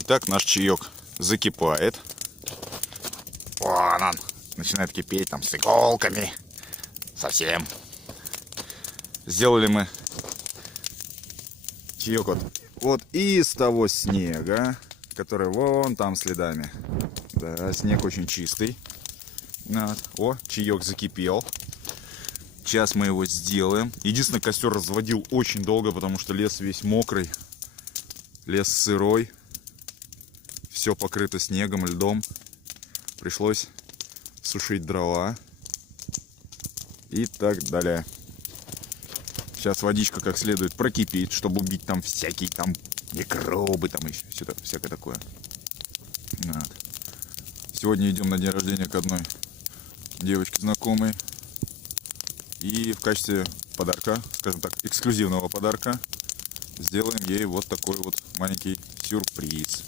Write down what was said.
Итак, наш чаек закипает. Вон он начинает кипеть там с иголками. Совсем. Сделали мы чаек вот из того снега, который вон там следами. Да, снег очень чистый. Вот. О, чаек закипел. Сейчас мы его сделаем. Единственное, костер разводил очень долго, потому что лес весь мокрый. Лес сырой. Все покрыто снегом, льдом. Пришлось сушить дрова. И так далее. Сейчас водичка как следует прокипит, чтобы убить там всякие там микробы, там еще всякое такое. Вот. Сегодня идем на день рождения к одной девочке знакомой. И в качестве подарка, скажем так, эксклюзивного подарка, сделаем ей вот такой вот маленький сюрприз.